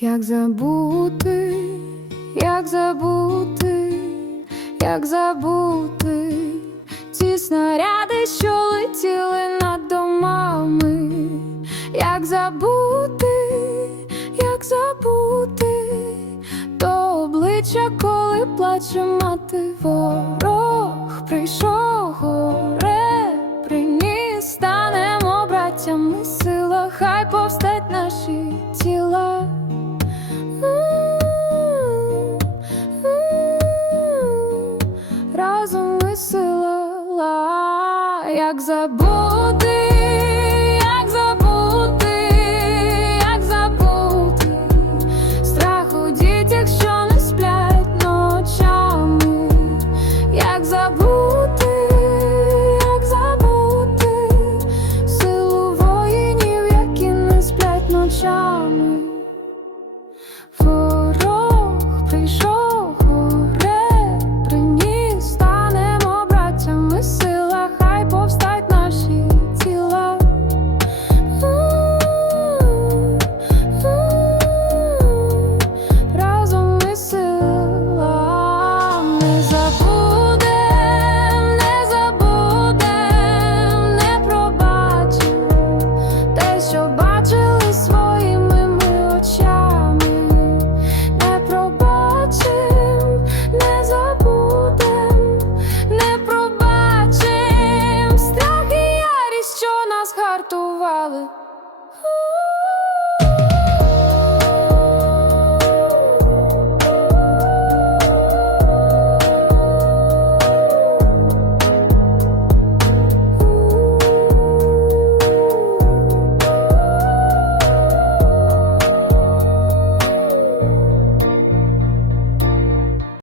Як забути, як забути, як забути ці снаряди, що летіли над домами, як забути, як забути, то обличчя, коли плаче мати ворог, прийшов горе, приніс, станемо братями сила, хай повстать як забути, як забути, як забути, страх у дітях, що не сплять ночами, як забути, як забути, силу воїнів, які не сплять ночами. нас гартували.